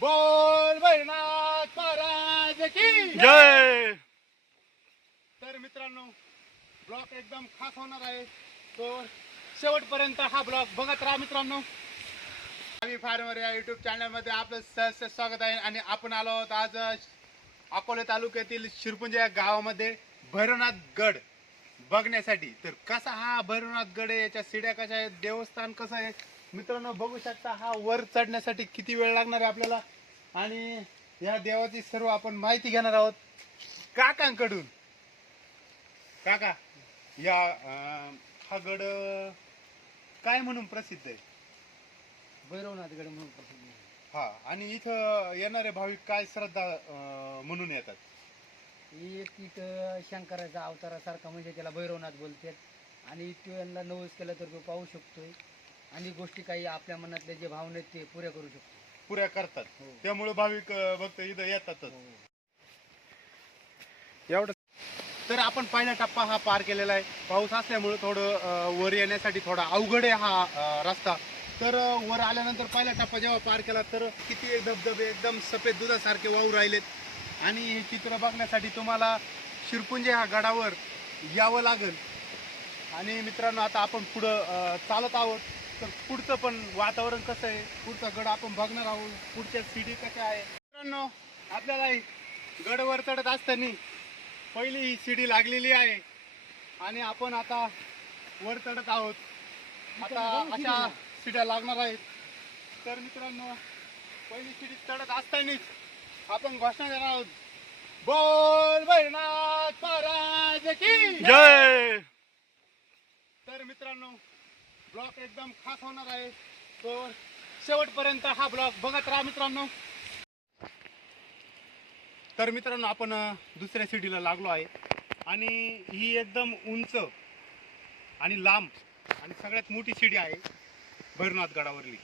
बोल भैरनाथ महाराज की जय! तर मित्रांनो ब्लॉग एकदम खास होणार आहे. तो शेवटपर्यंत हा ब्लॉग बघत राहा मित्रांनो. आम्ही फार्मर या युट्यूब चॅनलमध्ये आपलं सहर्ष स्वागत आहे आणि आपण आलो आहोत आज अकोले तालुक्यातील शिरपुंजे या गावामध्ये भैरवनाथ गड बघण्यासाठी. तर कसा हा भैरवनाथ गड आहे? याच्या सिड्या कशा आहेत? देवस्थान कसं आहे? मित्रांनो बघू शकता हा वर चढण्यासाठी किती वेळ लागणार आहे आपल्याला? आणि या देवाची सर्व आपण माहिती घेणार आहोत काकांकडून. काका या अं, हा गड अं, काय म्हणून प्रसिद्ध आहे? भैरवनाथगड म्हणून प्रसिद्ध आहे. हा आणि इथं येणारे भाविक काय श्रद्धा अं, म्हणून येतात? ही एक तिथं शंकराचा अवतारासारखा म्हणजे त्याला भैरवनाथ बोलतात. आणि तो यांना नवस केला तर तो पाहू शकतोय. आणि गोष्टी काही आपल्या मनातले जे भावना आहेत ते पुऱ्या करू शकतो. पुऱ्या करतात. हो. त्यामुळे भाविक अं, भक्त इथं येतातच. हो. एवढं तर आपण पहिला टप्पा हा पार केलेला आहे. पाऊस असल्यामुळे थोडं अं, वर येण्यासाठी थोडा अवघड आहे हा अं, रस्ता. तर अं, वर आल्यानंतर पहिला टप्पा जेव्हा पार केला तर किती धबधबे एकदम सफेद दुधासारखे वाहू राहिलेत. आणि हे चित्र बघण्यासाठी तुम्हाला शिरपुंजे ह्या गडावर यावं लागेल. आणि मित्रांनो आता आपण पुढं अं, चालत आहोत. तर पुढचं पण वातावरण कसं आहे? पुढचा गड आपण बघणार आहोत. पुढच्या सीडी कशा आहे? मित्रांनो आपल्याला गड वर चढत असताना पहिली ही शिडी लागलेली आहे. आणि आपण आता वर चढत आहोत. आता अशा शिड्या लागणार आहेत. तर मित्रांनो पहिली शिडी चढत असतानाच आपण घोषणा देणार आहोत. बोल भैरनाथ महाराज की जय! तर मित्रांनो ब्लॉग एकदम खास होणार आहे. तो शेवटपर्यंत हा ब्लॉग बघत राहा मित्रांनो. तर मित्रांनो आपण दुसऱ्या सिटीला लागलो आहे. आणि ही एकदम उंच आणि लांब आणि सगळ्यात मोठी शिडी आहे भैरनाथ गडावरली.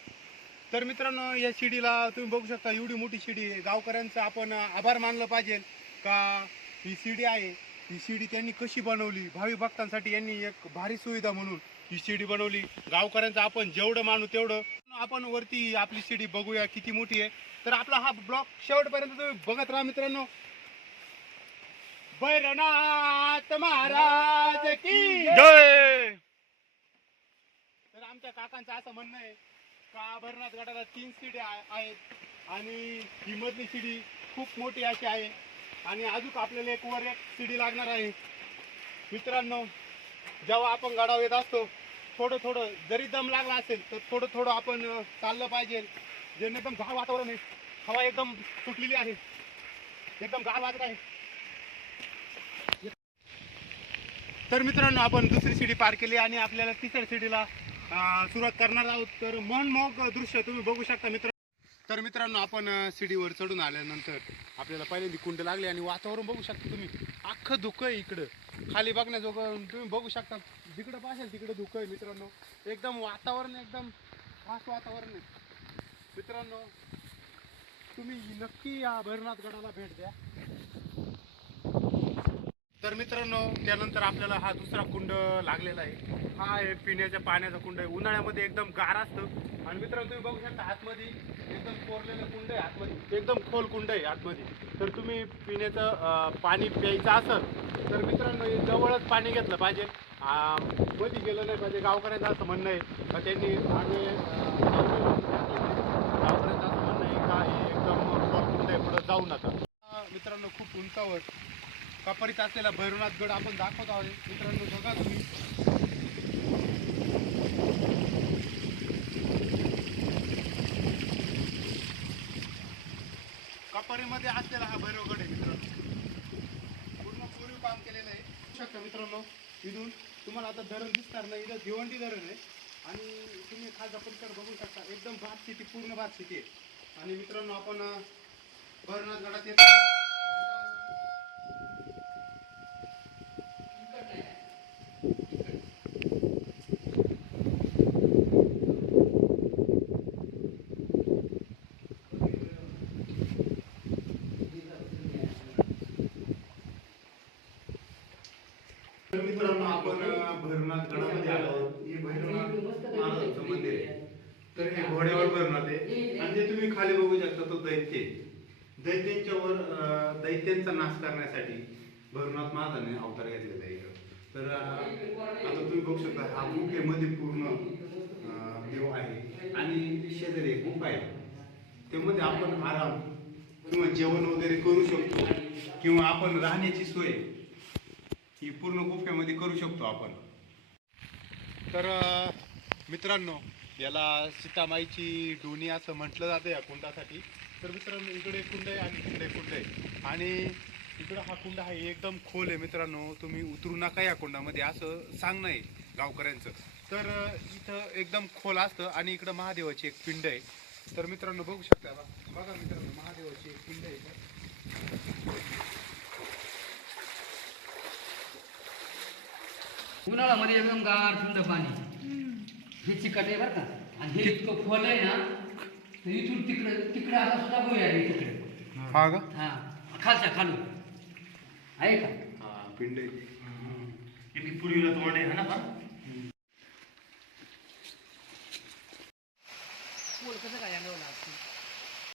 तर मित्रांनो या शिडीला तुम्ही बघू शकता एवढी मोठी शिडी आहे. गावकऱ्यांचं आपण आभार मानलं पाहिजे का ही शिडी आहे. ही शिडी त्यांनी कशी बनवली? भावी भक्तांसाठी यांनी एक भारी सुविधा म्हणून ही शिडी बनवली. गावकऱ्यांचं आपण जेवढं मानू तेवढं. आपण वरती आपली शिडी बघूया किती मोठी आहे. तर आपला हा ब्लॉग शेवटपर्यंत तुम्ही बघत राहा मित्रांनो. भैरवनाथ महाराज की जय. तर आमच्या काकांचं असं म्हणणं आहे का भरनाथ गडाला तीन शिडी आहेत. आणि ही मधली शिडी खूप मोठी अशी आहे. आणि अजून आपल्याला एक वर एक शिडी लागणार आहे. मित्रांनो जेव्हा आपण गडावर येत असतो थोडं थोडं जरी दम लागला असेल तर थोडं थोडं आपण चाललं पाहिजे. जेणे एकदम गार वातावरण आहे. हवा एकदम सुटलेली आहे. एकदम गार वाजत आहे. तर मित्रांनो आपण दुसरी सीडी पार केली आणि आपल्याला तिसऱ्या सीडीला सुरुवात करणार आहोत. तर मनमोहक दृश्य तुम्ही बघू शकता मित्र तर मित्रांनो आपण अं, शिडीवर चढून आल्यानंतर आपल्याला पहिल्यांदा कुंड लागले आणि वातावरण बघू शकता तुम्ही. अख्खं धुकं आहे इकडं. खाली बघण्याजोगं तुम्ही बघू शकता. जिकडं पाहिजे तिकडं धुकं आहे मित्रांनो. एकदम वातावरण एकदम खास वातावरण आहे. मित्रांनो तुम्ही नक्की या भैरनाथ गडाला भेट द्या. तर मित्रांनो त्यानंतर आपल्याला हा दुसरा कुंड लागलेला आहे. हा आहे पिण्याच्या पाण्याचा कुंड आहे. उन्हाळ्यामध्ये एकदम गार असतं. आणि मित्रांनो तुम्ही बघू शकता आतमध्ये एकदम कोरलेलं कुंड आहे आतमध्ये. एकदम खोल कुंड आहे आतमध्ये. तर तुम्ही पिण्याचं पाणी प्यायचं असेल तर मित्रांनो जवळच पाणी घेतलं पाहिजे. मध्ये गेलं नाही पाहिजे. गावकऱ्यांचं असं म्हणणं आहे. का त्यांनी आम्ही गावकऱ्यांचं असं म्हणणं आहे का हे एकदम खोल कुंड आहे पुढं जाऊ नका. मित्रांनो खूप उंचावर कपरीत असलेला भैरवनाथ गड आपण दाखवत आहोत. मित्रांनो बघा तुम्ही. कपरीमध्ये असलेला हा भैरवगड आहे मित्रांनो. पूर्ण पूर्वी काम केलेलं आहे. शकता मित्रांनो इथून तुम्हाला आता धरण दिसणार नाही इथं भिवंडी धरण आहे. आणि तुम्ही खास पलीकडे बघू शकता एकदम भात शेती पूर्ण भात शेती आहे. आणि मित्रांनो आपण अं, गडात येतो तर मित्रांनो आपण अं, भैरवनाथ गडामध्ये आलो आहोत. हे भैरवनाथ महाराजांचं मंदिर आहे तर हे घोड्यावर भैरवनाथ आहे आणि ते तुम्ही खाली बघू शकता शकता तो दैत्य आहे. दैत्यांच्यावर दैत्यांचा नाश करण्यासाठी भरुनाथ महाराजांनी अवतार घेतलेला आहे तर आता तुम्ही बघू शकता हा गुफेमध्ये पूर्ण देव आहे आणि शेजारी एक गुफा आहे. त्यामध्ये आपण आराम किंवा जेवण वगैरे करू शकतो किंवा आपण राहण्याची सोय ही पूर्ण गुफेमध्ये करू शकतो आपण. तर मित्रांनो याला सीतामाईची डोनी असं म्हटलं जातं या कुंडासाठी. तर मित्रांनो इकडे कुंड आहे आणि इकडे कुंड. आहे आणि इकडं हा कुंड आहे एकदम खोल आहे मित्रांनो. तुम्ही उतरू नका या कुंडामध्ये असं सांगणं आहे गावकऱ्यांचं. तर इथं एकदम खोल असतं आणि इकडं महादेवाची एक पिंड आहे. तर मित्रांनो बघू शकता बघा मित्रांनो महादेवाची एक पिंड आहे उन्हाळ्यामध्ये एकदम गार थंड पाणी. हे चिकट आहे बरं का? आणि हे इतकं खोल आहे ना तर इथून तिकडे तिकडे आता सुद्धा गोळी आहे तिकडे. हा का? हा. खालच्या खालून. आहे का? हा पिंड आहे. पूर्वीला तोंड आहे ना पोल